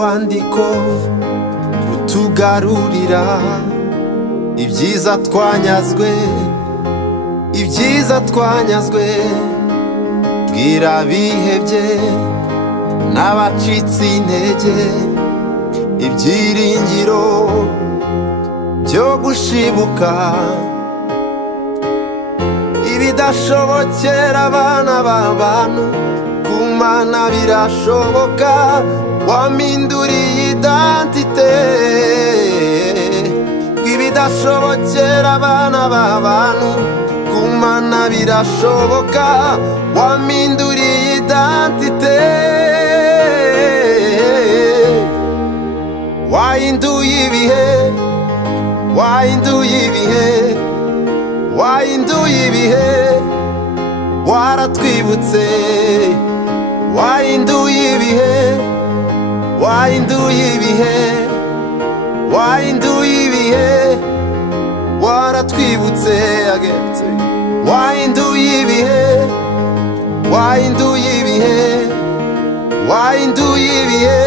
urwandiko rutugarurira ibyiza twanyazwe, ibyiza twanyazwe. Bwira abihebye n'abacitse intege ibyiringiro byo gushibuka. Ibidashobokera abana b'abantu ku Mana birashoboka. Wampinduriye identite. Ibidashobokera abana b'abantu ku Mana birashoboka. Wampinduriye identite. Wahinduye ibihe, wahinduye ibihe, wahinduye ibihe. Waratwibutse, wahinduye ibihe, wahinduye ibihe, wahinduye ibihe. Waratwibutse agetse, wahinduye ibihe, wahinduye ibihe, wahinduye ibihe.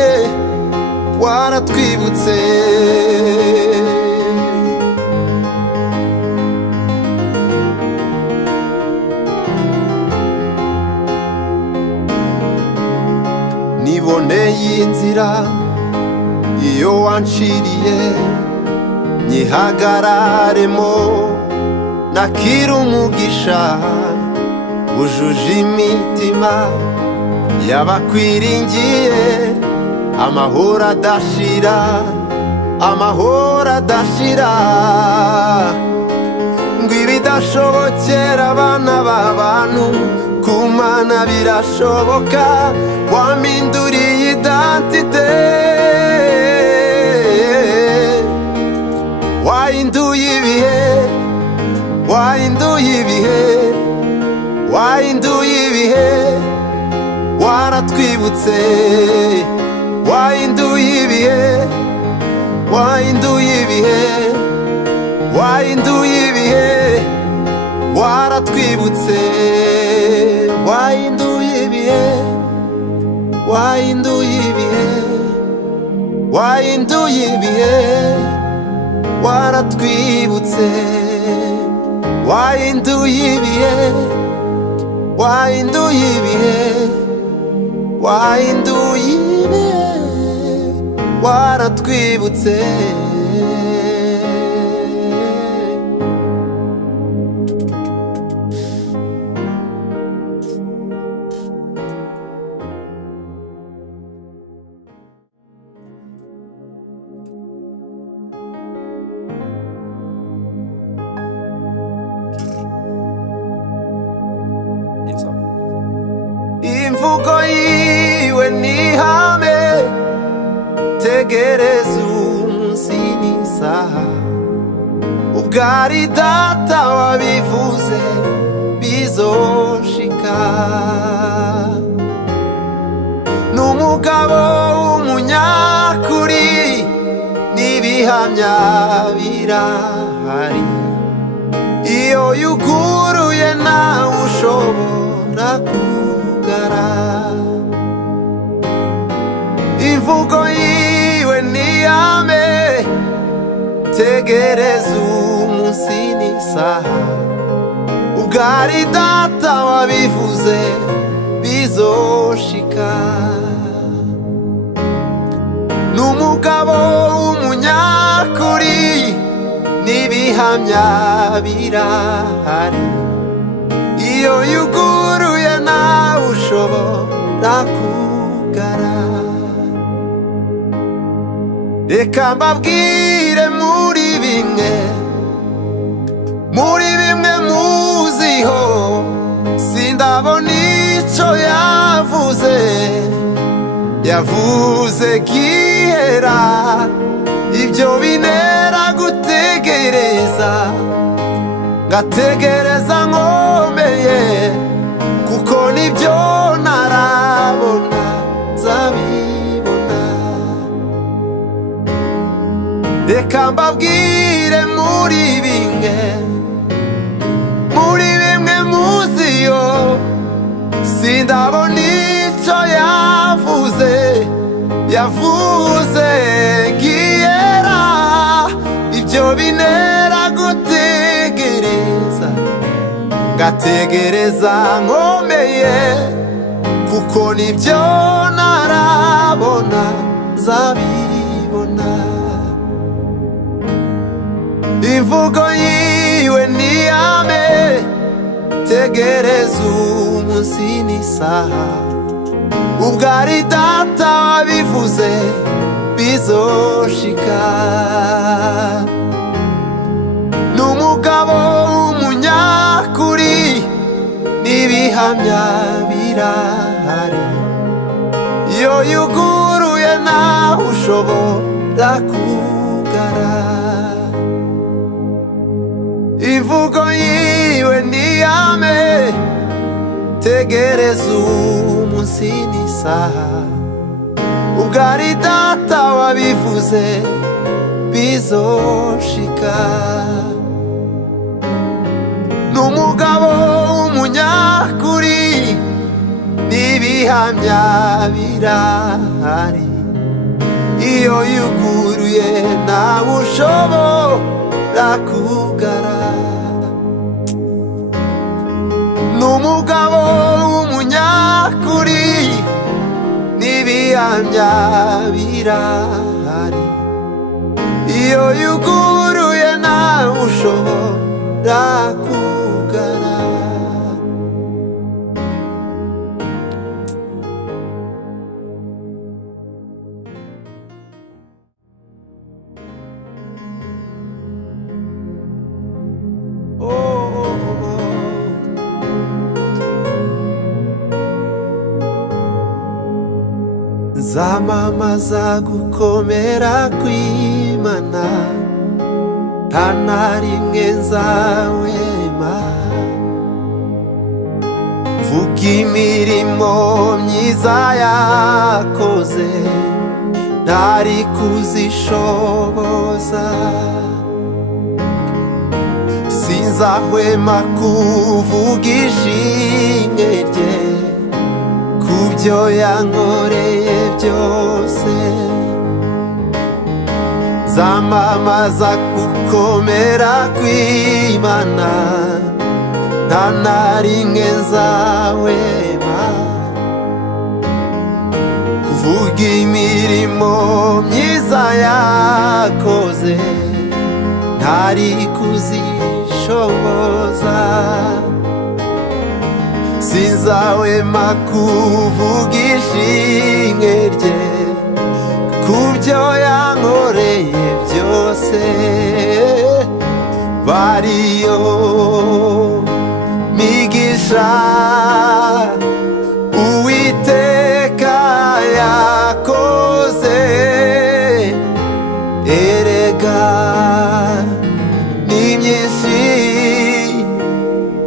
Waratwibutse. Niboneye inzira iyo wanciriye, nyihagararemo nakira umugisha. Wujuje imitima y'abakwiringiye amahoro adashira, amahoro adashira. Ngo ibidashobokera abana b'abantu ku Mana birashoboka. Wampinduriye identite. Wahinduye ibihe, wahinduye ibihe, wahinduye ibihe. Waratwibutse, wahinduye ibihe, wahinduye ibihe, wahinduye ibihe. Waratwibutse, wahinduye ibihe, wahinduye ibihe, wahinduye ibihe. Waratwibutse, wahinduye ibihe, wahinduye ibihe, wahinduye ibihe. Waratwibutse. Imvugo yiwe nihame, tegereza umunsi n'isaha. Ubwari data wabivuze bizoshika. N'umugabo w'umunyakuri n'ibihamya birahari. Iyo yuguruye nawe ushobora kugara. Imvugo yiwe niyame, tegereza umunsi n'isaha. Ubwari data wabivuze bizoshika. N'umugabo w'umunyakuri n'ibihamya birahari. Iyo yuguruye nawe ushobora kugara. Reka mbabwire muri bimwe, muri bimwe muziho. Sindabona ico yavuze, yavuze gihera. Ibyo binera gutegereza, ngategereza nkomeye. Kuko nibyo narabona nzabibona. Reka mbabwire muri bimwe, muri bimwe muziyo. Sindabona ico yavuze, yavuze ngiyera, ibyo bintera gutegereza, ngategereza nkomeye, kuko nibyo narabona nzabibona. Imvugo yiwe niyame, tegereza umunsi n'isaha, ubwo ari data wabivuze bizoshika. N'umugabo w'umunyakuri, n'ibihamya birahari, iyo yuguruye ntawe ushobora kugara. Imvugo yiwe niyame, tegereza umunsi n'isaha, ubwo ari data wabivuze bizoshika. N'umugabo w'umunyakuri, n'ibihamya birahari, iyo yuguruye ntawe ushobora kugara. N'umugabo w'umunyakuri, n'ibihamya birahari, iyo yuguruye ntawe ushobora kugara. Nzamamaza gukomera kw'Imana, nta na rimwe nzahwema, vuga imirimo myiza yakoze, ntari kuzishoboza. Sinzahwema kuvuga ishimwe rye, kubyo yankoreye byose. Nzamamaza gukomera kw'Imana, nta na rimwe nzahwema, kuvuga imirimo myiza yakoze, ntari kuzishoboza. Sinzahwema kuvuga ishimwe rye, kubyo yankoreye byose. Bariyo migisha Uwiteka yakoze, erega ni myinshi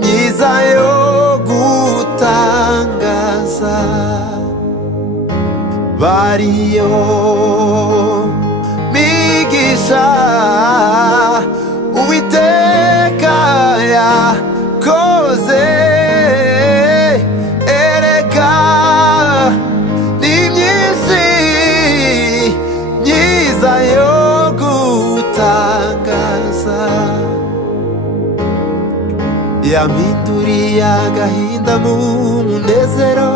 myiza yo gutangaza. Bariyo migisha Uwiteka yakoze, erega ni myinshi myiza yo gutangaza. Yampinduriye agahinda mu munezero,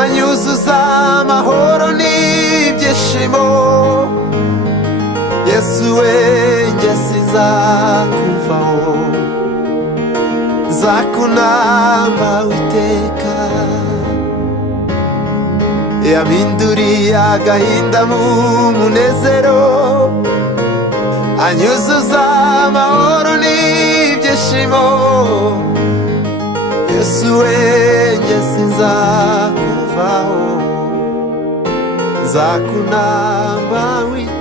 anyuzuza amahoro n'ibyishimo. Yesu we, njye sinzakuvaho, nzakunamba witeka. Yampinduriye agahinda mu munezero, anyuzuza amahoro n'ibyishimo. Yesu we, njye sinzakuvaho, nzakunamba witeka.